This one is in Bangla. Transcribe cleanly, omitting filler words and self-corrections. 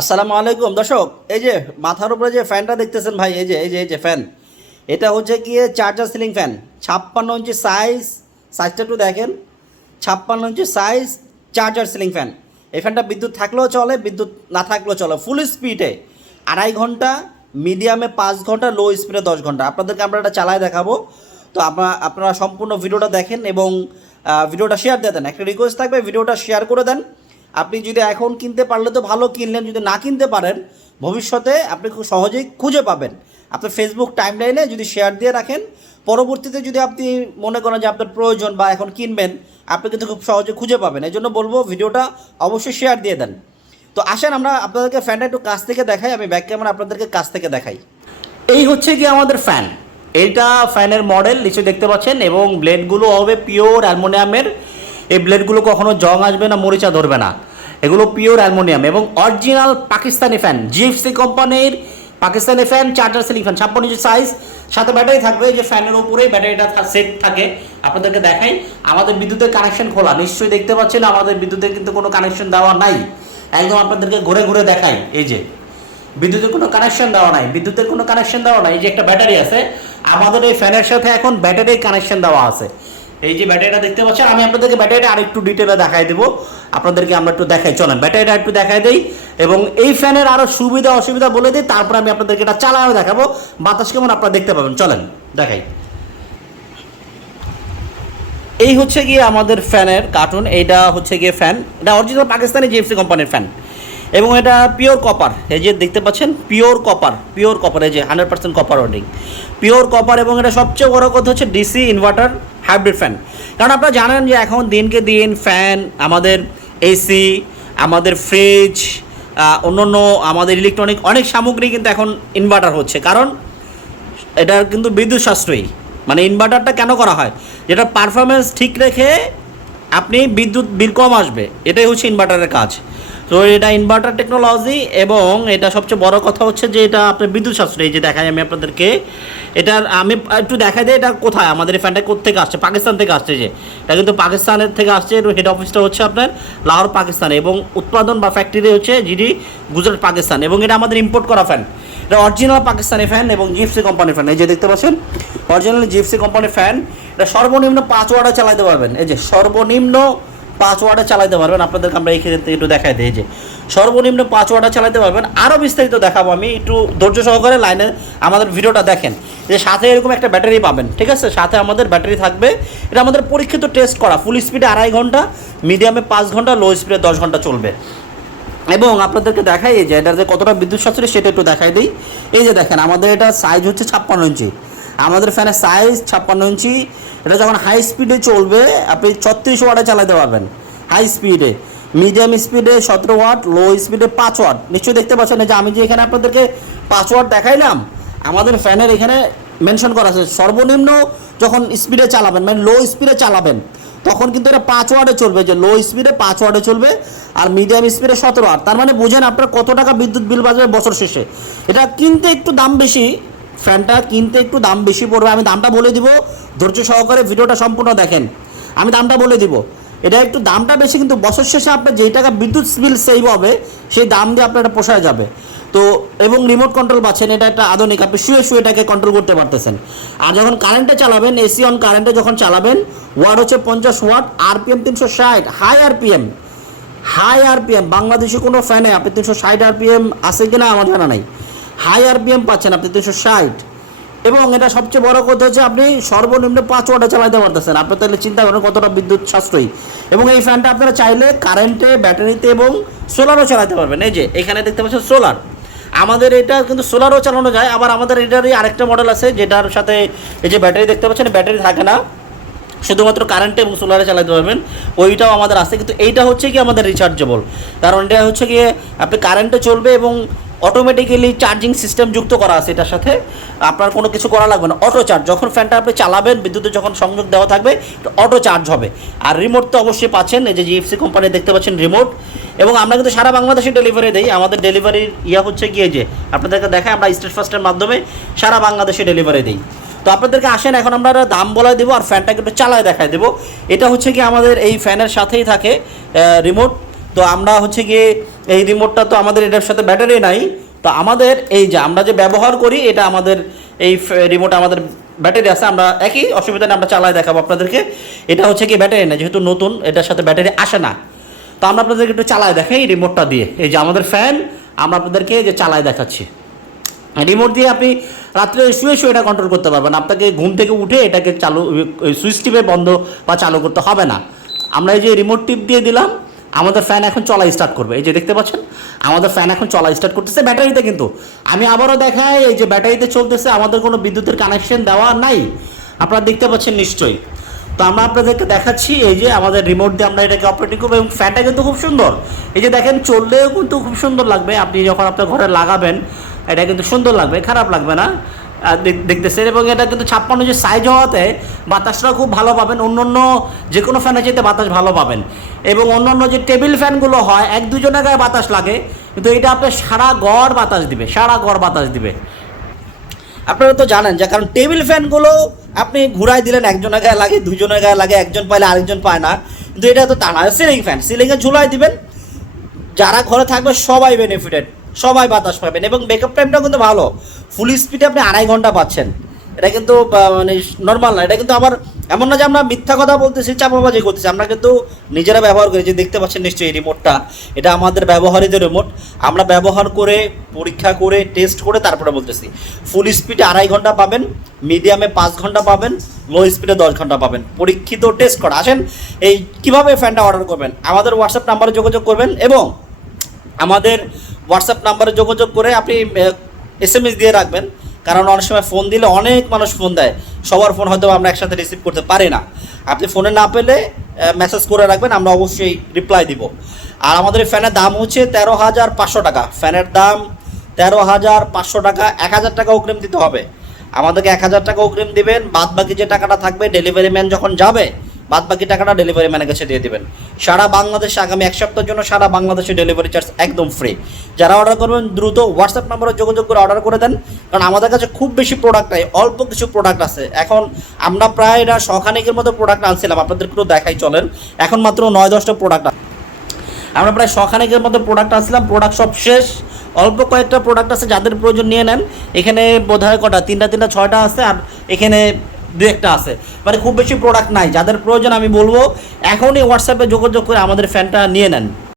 আসসালামু আলাইকুম দর্শক, এই যে মাথার উপরে যে ফ্যানটা দেখতেছেন ভাই, এই যে ফ্যান, এটা হচ্ছে গিয়ে চার্জার সিলিং ফ্যান। 56 ইঞ্চি সাইজটা একটু দেখেন। 56 ইঞ্চি সাইজ চার্জার সিলিং ফ্যান। এই ফ্যানটা বিদ্যুৎ থাকলেও চলে, বিদ্যুৎ না থাকলেও চলে। ফুল স্পিডে 2.5 ঘন্টা, মিডিয়ামে 5 ঘন্টা, লো স্পিডে 10 ঘন্টা। আপনাদেরকে আমরা এটা চালায় দেখাবো। তো আপনারা সম্পূর্ণ ভিডিওটা দেখেন এবং ভিডিওটা শেয়ার দিয়ে দেন। একটা রিকোয়েস্ট থাকবে, ভিডিওটা শেয়ার করে দেন। আপনি যদি এখন কিনতে পারলে তো ভালো, কিনলেন। যদি না কিনতে পারেন, ভবিষ্যতে আপনি খুব সহজেই খুঁজে পাবেন। আপনার ফেসবুক টাইমলাইনে যদি শেয়ার দিয়ে রাখেন, পরবর্তীতে যদি আপনি মনে করেন যে আপনার প্রয়োজন বা এখন কিনবেন, আপনি কিন্তু খুব সহজে খুঁজে পাবেন। এই জন্য বলবো ভিডিওটা অবশ্যই শেয়ার দিয়ে দেন। তো আসেন আমরা আপনাদেরকে ফ্যানটা একটু কাছ থেকে দেখাই। আমি ব্যাক ক্যামেরা আপনাদেরকে কাছ থেকে দেখাই। এই হচ্ছে কি আমাদের ফ্যান। এইটা ফ্যানের মডেল নিচে দেখতে পাচ্ছেন, এবং ব্লেডগুলো হবে পিওর অ্যালুমিনিয়ামের। এই ব্লেডগুলো কখনো জং আসবে না, মরিচা ধরবে না। এগুলো পিওর অ্যালুমিনিয়াম এবং অরিজিনাল পাকিস্তানি ফ্যান, জিএফসি কোম্পানির Pakistani fan, charger ceiling fan. 56 ইঞ্চি সাইজ, সাথে ব্যাটারি থাকবে। যে ফ্যানের উপরেই ব্যাটারিটা সেট থাকে। আপনাদেরকে দেখাই, আমাদের বিদ্যুতের কানেকশন খোলা, নিশ্চয়ই দেখতে পাচ্ছেন। আমাদের বিদ্যুতের কিন্তু কোনো কানেকশন দেওয়া নাই। একদম আপনাদেরকে ঘুরে ঘুরে দেখাই। এই যে বিদ্যুতের কোনো কানেকশন দেওয়া নাই, বিদ্যুতের কোনো কানেকশন দেওয়া নাই। এই যে একটা ব্যাটারি আছে, আমাদের এই ফ্যানের সাথে এখন ব্যাটারির কানেকশন দেওয়া আছে। এই যে ব্যাটারিটা দেখতে পাচ্ছেন, আমি আপনাদেরকে ব্যাটারিটা আরেকটু ডিটেলে দেখাই দেবো। আপনাদেরকে আমরা একটু দেখাই, চলেন ব্যাটারিটা একটু দেখাই দিই এবং এই ফ্যানের আরও সুবিধা অসুবিধা বলে দিই। তারপর আমি আপনাদেরকে এটা চালাও দেখাবো, বাতাস কেমন আপনারা দেখতে পাবেন। চলেন দেখাই। এই হচ্ছে গিয়ে আমাদের ফ্যানের কার্টুন। এইটা হচ্ছে গিয়ে ফ্যান, এটা অরিজিনাল পাকিস্তানি জিএফসি কোম্পানির ফ্যান এবং এটা পিওর কপার। এই যে দেখতে পাচ্ছেন, পিওর কপার, পিওর কপার। এই যে 100% কপার ওয়ার্ডিং, পিওর কপার। এবং এটা সবচেয়ে বড় কথা হচ্ছে ডিসি ইনভার্টার হাইব্রিড ফ্যান। কারণ আপনারা জানেন যে এখন দিনকে দিন ফ্যান, আমাদের এসি, আমাদের ফ্রিজ, অন্য আমাদের ইলেকট্রনিক অনেক সামগ্রী কিন্তু এখন ইনভার্টার হচ্ছে। কারণ এটার কিন্তু বিদ্যুৎ সাশ্রয়ী। মানে ইনভার্টারটা কেন করা হয়, যেটা পারফরমেন্স ঠিক রেখে আপনি বিদ্যুৎ বিল কম আসবে, এটাই হচ্ছে ইনভার্টারের কাজ। তো এটা ইনভার্টার টেকনোলজি এবং এটা সবচেয়ে বড় কথা হচ্ছে যে এটা আপনার বিদ্যুৎ সাশ্রয়ী। যে দেখাই আমি আপনাদেরকে, এটার আমি একটু দেখাই দিই এটা কোথায়, আমাদের এই ফ্যানটা কোথেকে আসছে। পাকিস্তান থেকে আসছে। যে এটা কিন্তু পাকিস্তানের থেকে আসছে। হেড অফিসটা হচ্ছে আপনার লাহোর পাকিস্তানে এবং উৎপাদন বা ফ্যাক্টরি হচ্ছে জিডি গুজরাট পাকিস্তান। এবং এটা আমাদের ইম্পোর্ট করা ফ্যান। এটা অরিজিনাল পাকিস্তানি ফ্যান এবং জিএফসি কোম্পানির ফ্যান। এই যে দেখতে পাচ্ছেন, অরিজিনাল জিএফসি কোম্পানির ফ্যান। এটা সর্বনিম্ন 5 ওয়াটে চালাতে পারবেন। এই যে সর্বনিম্ন 5 ওয়াটে চালাতে পারবেন। আপনাদেরকে আমরা এই ক্ষেত্রে একটু দেখাই দিই। যে সর্বনিম্ন 5 ওয়াটে চালাতে পারবেন। আরও বিস্তারিত দেখাবো আমি, একটু ধৈর্য সহকারে লাইনে আমাদের ভিডিওটা দেখেন। যে সাথে এরকম একটা ব্যাটারি পাবেন, ঠিক আছে? সাথে আমাদের ব্যাটারি থাকবে। এটা আমাদের পরীক্ষিত টেস্ট করা। ফুল স্পিডে 2.5 ঘন্টা, মিডিয়ামে 5 ঘন্টা, লো স্পিডে 10 ঘন্টা চলবে। এবং আপনাদেরকে দেখাই যে এটার যে কতটা বিদ্যুৎ সাশ্রয়ী সেটা একটু দেখাই দিই। এই যে দেখেন, আমাদের এটা সাইজ হচ্ছে 56 ইঞ্চি। আমাদের ফ্যানের সাইজ 56 ইঞ্চি। এটা যখন হাই স্পিডে চলবে আপনি 36 ওয়াটে চালাতে পারবেন হাই স্পিডে। মিডিয়াম স্পিডে 17 ওয়াট, লো স্পিডে 5 ওয়াট। নিশ্চয়ই দেখতে পাচ্ছেন যে আমি যে এখানে আপনাদেরকে 5 ওয়াট দেখাইলাম, আমাদের ফ্যানের এখানে মেনশন করা আছে সর্বনিম্ন যখন স্পিডে চালাবেন, মানে লো স্পিডে চালাবেন, তখন কিন্তু এটা 5 ওয়াটে চলবে। যে লো স্পিডে 5 ওয়াটে চলবে আর মিডিয়াম স্পিডে 17 ওয়াট। তার মানে বুঝেন আপনার কত টাকা বিদ্যুৎ বিল বাঁচবে বছর শেষে। এটা কিনতে একটু দাম বেশি, ফ্যানটা কিনতে একটু দাম বেশি পড়বে। আমি দামটা বলে দিব, ধৈর্য সহকারে ভিডিওটা সম্পূর্ণ দেখেন। আমি দামটা বলে দিব। এটা একটু দামটা বেশি, কিন্তু বছর শেষে আপনার যেই টাকা বিদ্যুৎ বিল সেভ হবে সেই দাম দিয়ে আপনার এটা পোষায় যাবে। তো এবং রিমোট কন্ট্রোল পাচ্ছেন। এটা একটা আধুনিক, আপনি শুয়ে শুয়ে এটাকে কন্ট্রোল করতে পারতেছেন। আর যখন কারেন্টে চালাবেন, এসি অন কারেন্টে যখন চালাবেন, ওয়াট হচ্ছে 50 watt, RPM 360, high RPM. High RPM বাংলাদেশে কোনো ফ্যানে আপনি 360 আরপিএম আছে কিনা আমার জানা নাই। হাই আরপিএম পাচ্ছেন আপনি 360। এবং এটা সবচেয়ে বড় কথা হচ্ছে আপনি সর্বনিম্ন 5 ওয়াটে চালাতে পারতেছেন। আপনি তাহলে চিন্তা করেন কতটা বিদ্যুৎ সাশ্রয়ী। এবং এই ফ্যানটা আপনারা চাইলে কারেন্টে, ব্যাটারিতে এবং সোলারও চালাতে পারবেন। এই যে এখানে দেখতে পাচ্ছেন সোলার। আমাদের এটা কিন্তু সোলারও চালানো যায়। আবার আমাদের এটারই আরেকটা মডেল আছে যেটার সাথে এই যে ব্যাটারি দেখতে পাচ্ছেন, ব্যাটারি থাকে না, শুধুমাত্র কারেন্টে এবং সোলারে চালাতে পারবেন। ওইটাও আমাদের আছে, কিন্তু এইটা হচ্ছে কি আমাদের রিচার্জেবল। কারণ এটা হচ্ছে গিয়ে আপনি কারেন্টে চলবে এবং অটোমেটিক্যালি চার্জিং সিস্টেম যুক্ত করা আছে এটার সাথে। আপনার কোনো কিছু করা লাগবে না, অটো চার্জ। যখন ফ্যানটা আপনি চালাবেন, বিদ্যুতে যখন সংযোগ দেওয়া থাকবে, অটো চার্জ হবে। আর রিমোট তো অবশ্যই পাচ্ছেন। এই যে জিএফসি কোম্পানি দেখতে পাচ্ছেন রিমোট। এবং আমরা কিন্তু সারা বাংলাদেশে ডেলিভারি দিই। আমাদের ডেলিভারির হচ্ছে গিয়ে যে আপনাদেরকে দেখায়, আমরা স্টেট ফার্স্টের মাধ্যমে সারা বাংলাদেশে ডেলিভারি দিই। তো আপনাদেরকে আসেন, এখন আমরা দাম বলে দেবো আর ফ্যানটাকে একটু চালায় দেখায় দেবো। এটা হচ্ছে কি আমাদের এই ফ্যানের সাথেই থাকে রিমোট। তো আমরা হচ্ছে গিয়ে এই রিমোটটা তো আমাদের এটার সাথে ব্যাটারি নাই, তো আমাদের এই যে আমরা যে ব্যবহার করি এটা আমাদের এই রিমোট আমাদের ব্যাটারি আছে, আমরা একই অসুবিধা নেই, আমরা চালাই দেখাবো আপনাদেরকে। এটা হচ্ছে কি ব্যাটারি না, যেহেতু নতুন এটার সাথে ব্যাটারি আসে না, তো আমরা আপনাদেরকে একটু চালায় দেখাই এই রিমোটটা দিয়ে। এই যে আমাদের ফ্যান, আমরা আপনাদেরকে যে চালায় দেখাচ্ছি। রিমোট দিয়ে আপনি রাত্রে শুয়ে শুয়ে এটা কন্ট্রোল করতে পারবেন, আপনাকে ঘুম থেকে উঠে এটাকে চালু সুইচ টিপে বন্ধ বা চালু করতে হবে না। আমরা এই যে রিমোট টিপ দিয়ে দিলাম, আমাদের ফ্যান এখন চলা স্টার্ট করবে। এই যে দেখতে পাচ্ছেন আমাদের ফ্যান এখন চলা স্টার্ট করতেছে ব্যাটারিতে, কিন্তু আমি আবারও দেখাই এই যে ব্যাটারিতে চলতেছে, আমাদের কোনো বিদ্যুতের কানেকশন দেওয়া নাই, আপনারা দেখতে পাচ্ছেন নিশ্চয়ই। তো আমরা আপনাদেরকে দেখাচ্ছি এই যে আমাদের রিমোট দিয়ে আমরা এটাকে অপারেটিং করবো, এবং ফ্যানটা কিন্তু খুব সুন্দর। এই যে দেখেন চললেও কিন্তু খুব সুন্দর লাগবে, আপনি যখন আপনার ঘরে লাগাবেন এটা কিন্তু সুন্দর লাগবে, খারাপ লাগবে না দেখতেছেন। এবং এটা কিন্তু 56 যে সাইজ হওয়াতে বাতাসটা খুব ভালো পাবেন, অন্য যে কোনো ফ্যানের চাইতে বাতাস ভালো পাবেন। এবং অন্যান্য যে টেবিল ফ্যানগুলো হয় 1-2 জনের গায়ে বাতাস লাগে, কিন্তু এটা আপনার সারা গড় বাতাস দিবে, সারা গড় বাতাস দিবে। আপনারা তো জানেন যে, কারণ টেবিল ফ্যানগুলো আপনি ঘুরাই দিলেন একজনের গায়ে লাগে, 2জনের গায়ে লাগে, একজন পাইলে আরেকজন পায় না, কিন্তু এটা তো তা না। সিলিং ফ্যান, সিলিংয়ে ঝুলাই দিবেন, যারা ঘরে থাকবে সবাই বেনিফিটেড, সবাই বাতাস পাবেন। এবং ব্যাকআপ টাইমটাও কিন্তু ভালো, ফুল স্পিডে আপনি 2.5 ঘন্টা পাচ্ছেন। এটা কিন্তু মানে নর্মাল না, এটা কিন্তু আবার এমন না যে আমরা মিথ্যা কথা বলতেছি, চাপাবাজি করতেছি, আমরা কিন্তু নিজেরা ব্যবহার করি। যে দেখতে পাচ্ছেন নিশ্চয়ই এই রিমোটটা, এটা আমাদের ব্যবহারিত রিমোট, আমরা ব্যবহার করে পরীক্ষা করে টেস্ট করে তারপরে বলতেছি। ফুল স্পিডে 2.5 ঘন্টা পাবেন, মিডিয়ামে 5 ঘন্টা পাবেন, লো স্পিডে 10 ঘন্টা পাবেন, পরীক্ষিত টেস্ট করা। আসেন এই কীভাবে ফ্যানটা অর্ডার করবেন, আমাদের হোয়াটসঅ্যাপ নাম্বারে যোগাযোগ করবেন, এবং আমাদের হোয়াটসঅ্যাপ নাম্বারে যোগাযোগ করে আপনি SMS দিয়ে রাখবেন, কারণ অনেক সময় ফোন দিলে অনেক মানুষ ফোন দেয়, সবার ফোন হয়তো আমরা একসাথে রিসিভ করতে পারি না। আপনি ফোনে না পেলে মেসেজ করে রাখবেন, আমরা অবশ্যই রিপ্লাই দিব। আর আমাদের এই ফ্যানের দাম হচ্ছে 13,500 টাকা, ফ্যানের দাম 13,500 টাকা। 1,000 টাকা অগ্রিম দিতে হবে, আমাদেরকে 1,000 টাকা অগ্রিম দিবেন, বাদ বাকি যে টাকাটা থাকবে ডেলিভারি ম্যান যখন যাবে বাদ বাকি টাকাটা ডেলিভারি ম্যানের কাছে দিয়ে দেবেন। সারা বাংলাদেশে আগামী 1 সপ্তাহের জন্য সারা বাংলাদেশে ডেলিভারি চার্জ একদম ফ্রি। যারা অর্ডার করবেন দ্রুত হোয়াটসঅ্যাপ নাম্বারে যোগাযোগ করে অর্ডার করে দেন, কারণ আমাদের কাছে খুব বেশি প্রোডাক্ট নাই, অল্প কিছু প্রোডাক্ট আছে। এখন আমরা প্রায় এটা 100 মতো প্রোডাক্ট আনছিলাম, আপনাদের একটু দেখাই চলেন। এখন মাত্র 9-10টা প্রোডাক্ট, আমরা প্রায় 100 মতো প্রোডাক্ট আনছিলাম, প্রোডাক্ট সব শেষ, অল্প কয়েকটা প্রোডাক্ট আছে, যাদের প্রয়োজন নিয়ে নেন। এখানে বোধহয় কটা 3টা 6টা আছে, আর এখানে 2-1টা আছে, মানে খুব বেশি প্রোডাক্ট নাই। যাদের প্রয়োজন আমি বলবো এখনই হোয়াটসঅ্যাপে যোগাযোগ করে আমাদের ফ্যানটা নিয়ে নেন।